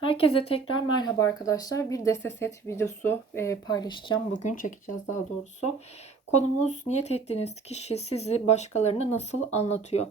Herkese tekrar merhaba arkadaşlar. Bir deste set videosu e, paylaşacağım. Bugün çekeceğiz daha doğrusu. Konumuz niyet ettiğiniz kişi sizi başkalarına nasıl anlatıyor?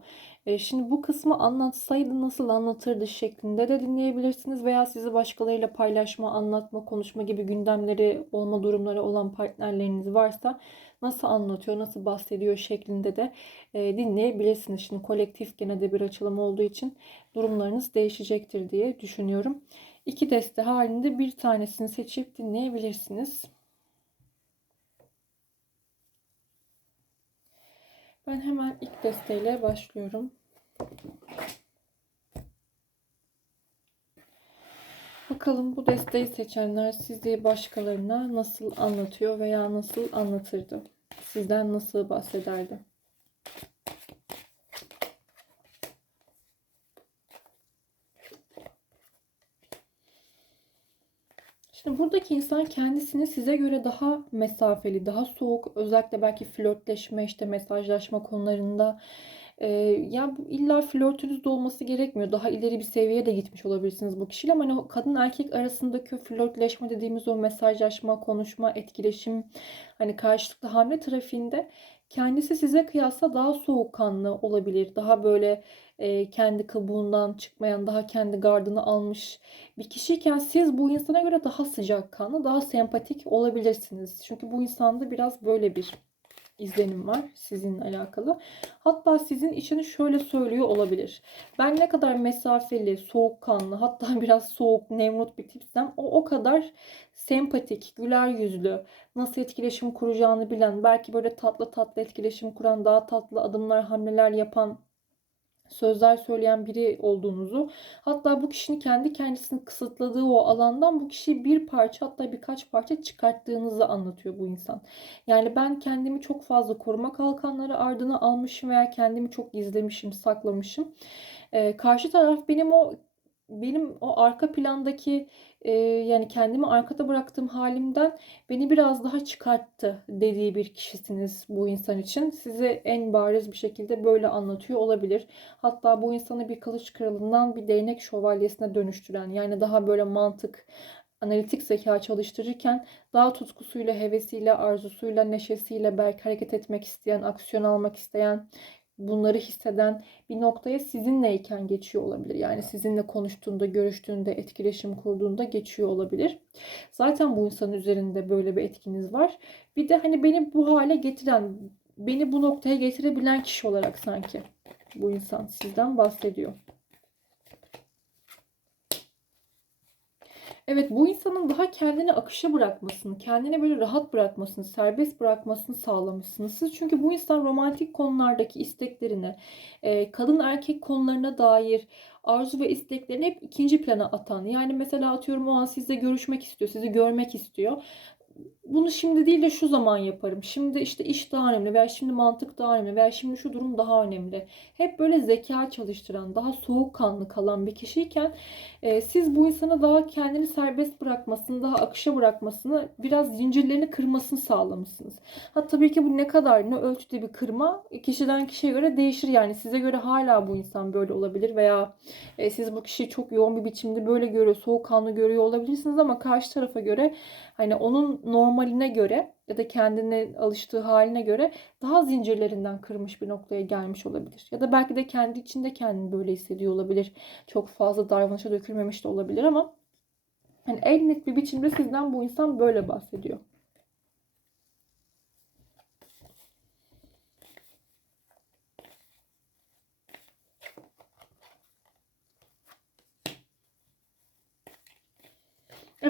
E, şimdi bu kısmı anlatsaydı nasıl anlatırdı şeklinde de dinleyebilirsiniz. Veya sizi başkalarıyla paylaşma, anlatma, konuşma gibi gündemleri olma durumları olan partnerleriniz varsa nasıl anlatıyor, nasıl bahsediyor şeklinde de e, dinleyebilirsiniz. Şimdi kolektif gene de bir açılım olduğu için durumlarınız değişecektir diye düşünüyorum. İki deste halinde bir tanesini seçip dinleyebilirsiniz. Ben hemen ilk desteyle başlıyorum. Bakalım bu desteği seçenler sizi başkalarına nasıl anlatıyor veya nasıl anlatırdı? Sizden nasıl bahsederdi? Şimdi buradaki insan kendisini size göre daha mesafeli, daha soğuk, özellikle belki flörtleşme, işte mesajlaşma konularında e, ya bu illa flörtünüzde olması gerekmiyor. Daha ileri bir seviyeye de gitmiş olabilirsiniz bu kişiyle ama hani kadın erkek arasındaki flörtleşme dediğimiz o mesajlaşma, konuşma, etkileşim hani karşılıklı hamle trafiğinde kendisi size kıyasla daha soğukkanlı olabilir. Daha böyle e, kendi kabuğundan çıkmayan, daha kendi gardını almış bir kişiyken siz bu insana göre daha sıcakkanlı, daha sempatik olabilirsiniz. Çünkü bu insanda biraz böyle bir izlenim var sizinle alakalı. Hatta sizin içini şöyle söylüyor olabilir. Ben ne kadar mesafeli, soğukkanlı, hatta biraz soğuk, nemrut bir tipsem o o kadar sempatik, güler yüzlü, nasıl etkileşim kuracağını bilen, belki böyle tatlı tatlı etkileşim kuran, daha tatlı adımlar, hamleler yapan sözler söyleyen biri olduğunuzu hatta bu kişinin kendi kendisini kısıtladığı o alandan bu kişiyi bir parça hatta birkaç parça çıkarttığınızı anlatıyor bu insan. Yani ben kendimi çok fazla koruma kalkanları ardına almışım veya kendimi çok gizlemişim, saklamışım. Ee, karşı taraf benim o benim o arka plandaki e, yani kendimi arkada bıraktığım halimden beni biraz daha çıkarttı dediği bir kişisiniz bu insan için. Size en bariz bir şekilde böyle anlatıyor olabilir. Hatta bu insanı bir kılıç kralından bir değnek şövalyesine dönüştüren yani daha böyle mantık, analitik zeka çalıştırırken daha tutkusuyla, hevesiyle, arzusuyla, neşesiyle belki hareket etmek isteyen, aksiyon almak isteyen, bunları hisseden bir noktaya sizinleyken geçiyor olabilir. Yani sizinle konuştuğunda, görüştüğünde, etkileşim kurduğunda geçiyor olabilir. Zaten bu insanın üzerinde böyle bir etkiniz var. Bir de hani beni bu hale getiren, beni bu noktaya getirebilen kişi olarak sanki bu insan sizden bahsediyor. Evet bu insanın daha kendini akışa bırakmasını, kendini böyle rahat bırakmasını, serbest bırakmasını sağlamışsınız. Siz çünkü bu insan romantik konulardaki isteklerini, e, kadın erkek konularına dair arzu ve isteklerini hep ikinci plana atan. Yani mesela atıyorum o an sizle görüşmek istiyor, sizi görmek istiyor bunu şimdi değil de şu zaman yaparım. Şimdi işte iş daha önemli veya şimdi mantık daha önemli veya şimdi şu durum daha önemli. Hep böyle zeka çalıştıran, daha soğukkanlı kalan bir kişiyken e, siz bu insana daha kendini serbest bırakmasını, daha akışa bırakmasını, biraz zincirlerini kırmasını sağlamışsınız. Ha tabii ki bu ne kadar, ne ölçüde bir kırma kişiden kişiye göre değişir. Yani size göre hala bu insan böyle olabilir veya e, siz bu kişiyi çok yoğun bir biçimde böyle görüyor, soğukkanlı görüyor olabilirsiniz ama karşı tarafa göre hani onun normaline göre ya da kendine alıştığı haline göre daha zincirlerinden kırmış bir noktaya gelmiş olabilir. Ya da belki de kendi içinde kendini böyle hissediyor olabilir. Çok fazla davranışa dökülmemiş de olabilir ama hani en net bir biçimde sizden bu insan böyle bahsediyor.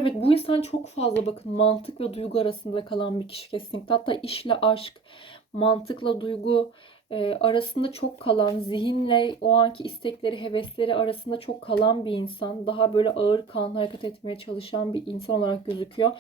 Evet bu insan çok fazla bakın mantık ve duygu arasında kalan bir kişi kesinlikle. Hatta işle aşk, mantıkla duygu e, arasında çok kalan, zihinle o anki istekleri, hevesleri arasında çok kalan bir insan. Daha böyle ağır kan hareket etmeye çalışan bir insan olarak gözüküyor.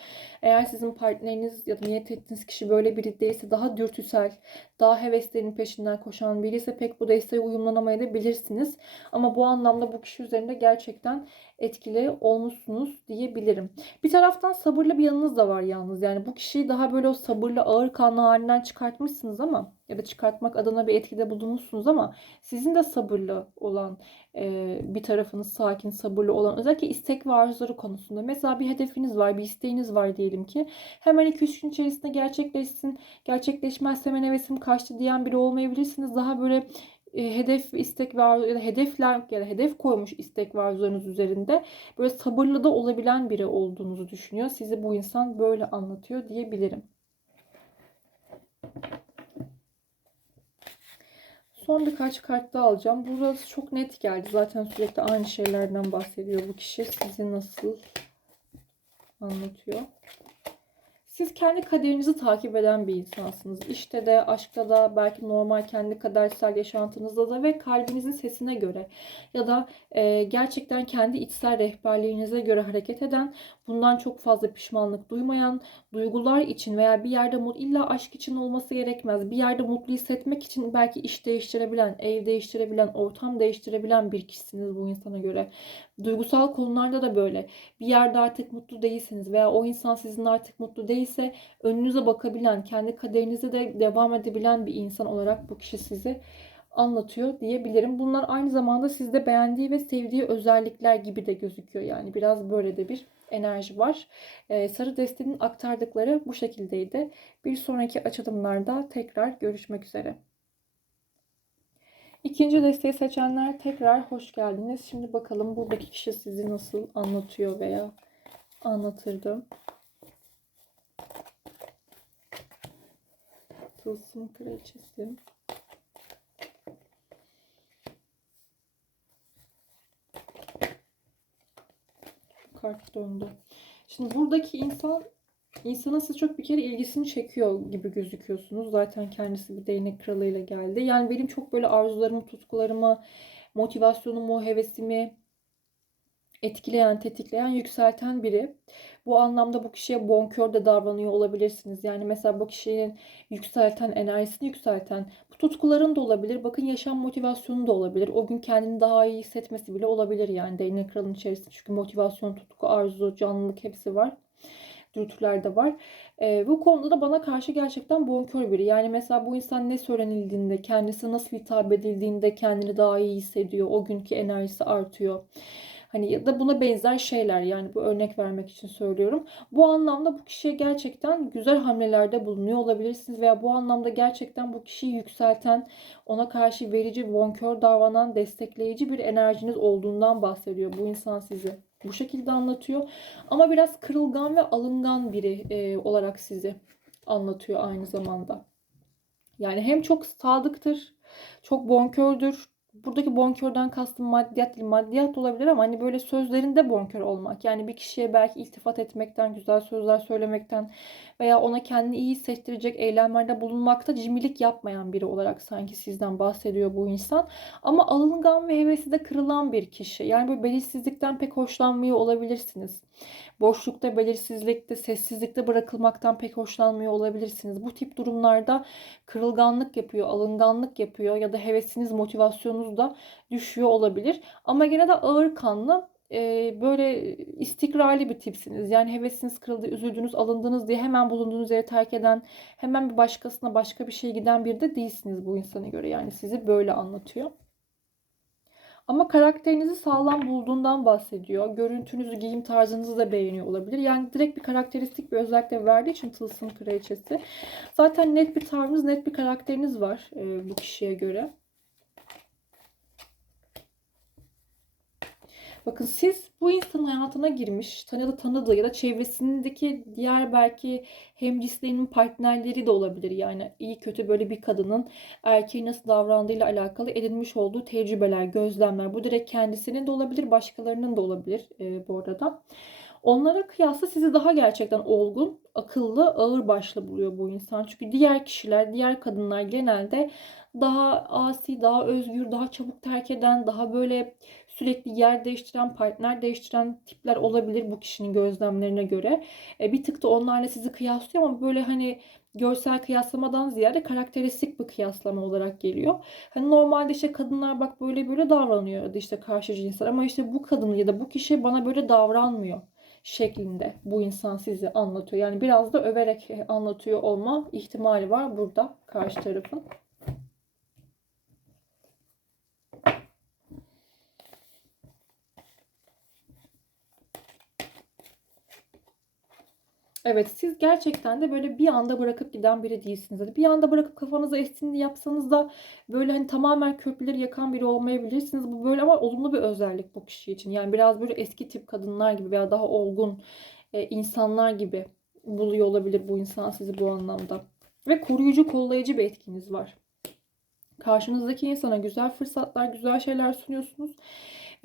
Eğer sizin partneriniz ya da niyet ettiğiniz kişi böyle biri değilse daha dürtüsel, daha heveslerin peşinden koşan biri ise pek bu desteğe uyumlanamayabilirsiniz. Ama bu anlamda bu kişi üzerinde gerçekten etkili olmuşsunuz diyebilirim. Bir taraftan sabırlı bir yanınız da var yalnız. Yani bu kişiyi daha böyle o sabırlı ağır kanlı halinden çıkartmışsınız ama ya da çıkartmak adına bir etkide bulunmuşsunuz ama sizin de sabırlı olan e, bir tarafınız sakin, sabırlı olan özellikle istek ve arzuları konusunda. Mesela bir hedefiniz var, bir isteğiniz var diyelim ki. Hemen 2-3 gün içerisinde gerçekleşsin, gerçekleşmezse hemen hevesim kaçtı diyen biri olmayabilirsiniz. Daha böyle e, hedef, istek ve arzu, ya da hedefler ya da hedef koymuş istek ve arzularınız üzerinde böyle sabırlı da olabilen biri olduğunuzu düşünüyor. Sizi bu insan böyle anlatıyor diyebilirim. Son birkaç kart daha alacağım. Burası çok net geldi. Zaten sürekli aynı şeylerden bahsediyor bu kişi. Sizi nasıl anlatıyor? Siz kendi kaderinizi takip eden bir insansınız. İşte de, aşkta da, belki normal kendi kadersel yaşantınızda da ve kalbinizin sesine göre ya da e, gerçekten kendi içsel rehberliğinize göre hareket eden, bundan çok fazla pişmanlık duymayan, duygular için veya bir yerde illa aşk için olması gerekmez. Bir yerde mutlu hissetmek için belki iş değiştirebilen, ev değiştirebilen, ortam değiştirebilen bir kişisiniz bu insana göre. Duygusal konularda da böyle. Bir yerde artık mutlu değilsiniz veya o insan sizin artık mutlu değilse önünüze bakabilen, kendi kaderinize de devam edebilen bir insan olarak bu kişi sizi anlatıyor diyebilirim. Bunlar aynı zamanda sizde beğendiği ve sevdiği özellikler gibi de gözüküyor. Yani biraz böyle de bir enerji var. Ee, Sarı Deste'nin aktardıkları bu şekildeydi. Bir sonraki açılımlarda tekrar görüşmek üzere. İkinci desteği seçenler tekrar hoş geldiniz. Şimdi bakalım buradaki kişi sizi nasıl anlatıyor veya anlatırdı. Tılsım kraliçesi. Kart döndü. Şimdi buradaki insan İnsanın size çok bir kere ilgisini çekiyor gibi gözüküyorsunuz. Zaten kendisi bir değnek kralıyla geldi. Yani benim çok böyle arzularımı, tutkularımı, motivasyonumu, hevesimi etkileyen, tetikleyen, yükselten biri. Bu anlamda bu kişiye bonkör de davranıyor olabilirsiniz. Yani mesela bu kişinin yükselten, enerjisini yükselten, bu tutkuların da olabilir. Bakın yaşam motivasyonu da olabilir. O gün kendini daha iyi hissetmesi bile olabilir yani değnek kralın içerisinde. Çünkü motivasyon, tutku, arzu, canlılık hepsi var dürtüler de var. E, bu konuda da bana karşı gerçekten bonkör biri. Yani mesela bu insan ne söylenildiğinde, kendisi nasıl hitap edildiğinde kendini daha iyi hissediyor. O günkü enerjisi artıyor. Hani ya da buna benzer şeyler yani bu örnek vermek için söylüyorum. Bu anlamda bu kişiye gerçekten güzel hamlelerde bulunuyor olabilirsiniz veya bu anlamda gerçekten bu kişiyi yükselten, ona karşı verici, bonkör davranan, destekleyici bir enerjiniz olduğundan bahsediyor bu insan sizi bu şekilde anlatıyor. Ama biraz kırılgan ve alıngan biri e, olarak sizi anlatıyor aynı zamanda. Yani hem çok sadıktır, çok bonkördür, buradaki bonkörden kastım maddiyat değil. Maddiyat olabilir ama hani böyle sözlerinde bonkör olmak. Yani bir kişiye belki iltifat etmekten, güzel sözler söylemekten veya ona kendini iyi hissettirecek eylemlerde bulunmakta cimrilik yapmayan biri olarak sanki sizden bahsediyor bu insan. Ama alıngan ve hevesi de kırılan bir kişi. Yani böyle belirsizlikten pek hoşlanmıyor olabilirsiniz. Boşlukta, belirsizlikte, sessizlikte bırakılmaktan pek hoşlanmıyor olabilirsiniz. Bu tip durumlarda kırılganlık yapıyor, alınganlık yapıyor ya da hevesiniz, motivasyonunuz da düşüyor olabilir. Ama gene de ağır kanlı böyle istikrarlı bir tipsiniz. Yani hevesiniz kırıldı, üzüldünüz, alındınız diye hemen bulunduğunuz yeri terk eden, hemen bir başkasına başka bir şeye giden bir de değilsiniz bu insana göre. Yani sizi böyle anlatıyor. Ama karakterinizi sağlam bulduğundan bahsediyor. Görüntünüzü, giyim tarzınızı da beğeniyor olabilir. Yani direkt bir karakteristik bir özellikle verdiği için tılsım kraliçesi. Zaten net bir tarzınız, net bir karakteriniz var e, bu kişiye göre. Bakın siz bu insanın hayatına girmiş, tanıdığı tanıdığı ya da çevresindeki diğer belki hemcinslerinin partnerleri de olabilir. Yani iyi kötü böyle bir kadının erkeği nasıl davrandığıyla alakalı edinmiş olduğu tecrübeler, gözlemler. Bu direkt kendisinin de olabilir, başkalarının da olabilir e, bu arada. Onlara kıyasla sizi daha gerçekten olgun, akıllı, ağır başlı buluyor bu insan. Çünkü diğer kişiler, diğer kadınlar genelde daha asi, daha özgür, daha çabuk terk eden, daha böyle sürekli yer değiştiren, partner değiştiren tipler olabilir bu kişinin gözlemlerine göre. E, bir tık da onlarla sizi kıyaslıyor ama böyle hani görsel kıyaslamadan ziyade karakteristik bir kıyaslama olarak geliyor. Hani normalde işte kadınlar bak böyle böyle davranıyor işte karşı cinsler ama işte bu kadın ya da bu kişi bana böyle davranmıyor şeklinde bu insan sizi anlatıyor. Yani biraz da överek e, anlatıyor olma ihtimali var burada karşı tarafın. Evet, siz gerçekten de böyle bir anda bırakıp giden biri değilsiniz. Hani bir anda bırakıp kafanıza estiğini yapsanız da böyle hani tamamen köprüleri yakan biri olmayabilirsiniz. Bu böyle ama olumlu bir özellik bu kişi için. Yani biraz böyle eski tip kadınlar gibi veya daha olgun e, insanlar gibi buluyor olabilir bu insan sizi bu anlamda. Ve koruyucu, kollayıcı bir etkiniz var. Karşınızdaki insana güzel fırsatlar, güzel şeyler sunuyorsunuz.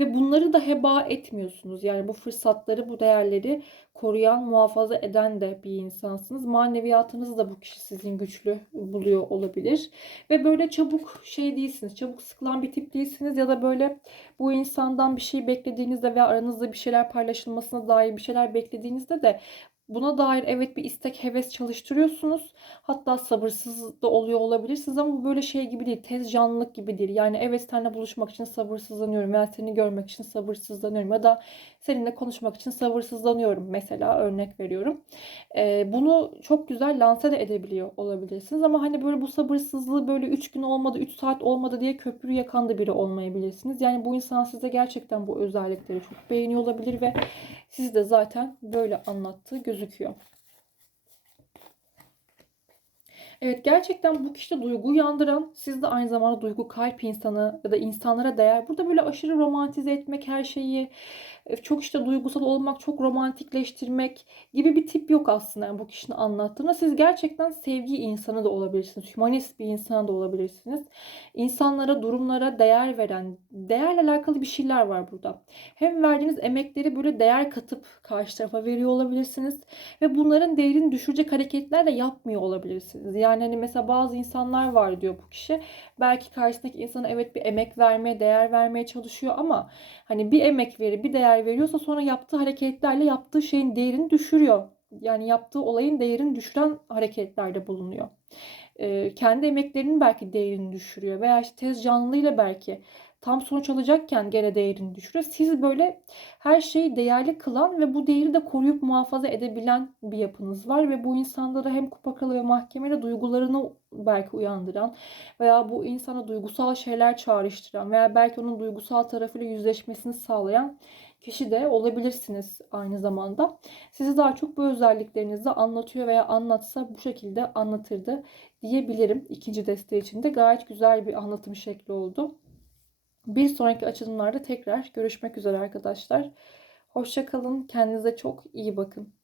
Ve bunları da heba etmiyorsunuz. Yani bu fırsatları, bu değerleri koruyan, muhafaza eden de bir insansınız. Maneviyatınızı da bu kişi sizin güçlü buluyor olabilir. Ve böyle çabuk şey değilsiniz, çabuk sıkılan bir tip değilsiniz. Ya da böyle bu insandan bir şey beklediğinizde ve aranızda bir şeyler paylaşılmasına dair bir şeyler beklediğinizde de Buna dair evet bir istek, heves çalıştırıyorsunuz. Hatta sabırsız da oluyor olabilirsiniz ama bu böyle şey gibi değil. Tez canlılık gibi değil. Yani evet seninle buluşmak için sabırsızlanıyorum veya seni görmek için sabırsızlanıyorum ya da seninle konuşmak için sabırsızlanıyorum mesela örnek veriyorum. Ee, bunu çok güzel lanse de edebiliyor olabilirsiniz ama hani böyle bu sabırsızlığı böyle 3 gün olmadı, 3 saat olmadı diye köprü yakan da biri olmayabilirsiniz. Yani bu insan size gerçekten bu özellikleri çok beğeniyor olabilir ve sizi de zaten böyle anlattığı gözüküyor. Evet gerçekten bu kişide duygu uyandıran, siz de aynı zamanda duygu kalp insanı ya da insanlara değer. Burada böyle aşırı romantize etmek her şeyi, çok işte duygusal olmak, çok romantikleştirmek gibi bir tip yok aslında yani bu kişinin anlattığında. Siz gerçekten sevgi insanı da olabilirsiniz. Humanist bir insan da olabilirsiniz. İnsanlara, durumlara değer veren, değerle alakalı bir şeyler var burada. Hem verdiğiniz emekleri böyle değer katıp karşı tarafa veriyor olabilirsiniz. Ve bunların değerini düşürecek hareketler de yapmıyor olabilirsiniz. Yani hani mesela bazı insanlar var diyor bu kişi. Belki karşısındaki insana evet bir emek vermeye, değer vermeye çalışıyor ama hani bir emek verir, bir değer veriyorsa sonra yaptığı hareketlerle yaptığı şeyin değerini düşürüyor. Yani yaptığı olayın değerini düşüren hareketlerde bulunuyor. Ee, kendi emeklerinin belki değerini düşürüyor veya işte tez canlılığıyla belki tam sonuç alacakken gene değerini düşürüyor. Siz böyle her şeyi değerli kılan ve bu değeri de koruyup muhafaza edebilen bir yapınız var ve bu insanlara hem kupa kralı ve mahkemede duygularını belki uyandıran veya bu insana duygusal şeyler çağrıştıran veya belki onun duygusal tarafıyla yüzleşmesini sağlayan kişi de olabilirsiniz aynı zamanda. Sizi daha çok bu özelliklerinizi anlatıyor veya anlatsa bu şekilde anlatırdı diyebilirim. İkinci deste için de gayet güzel bir anlatım şekli oldu. Bir sonraki açılımlarda tekrar görüşmek üzere arkadaşlar. Hoşçakalın. Kendinize çok iyi bakın.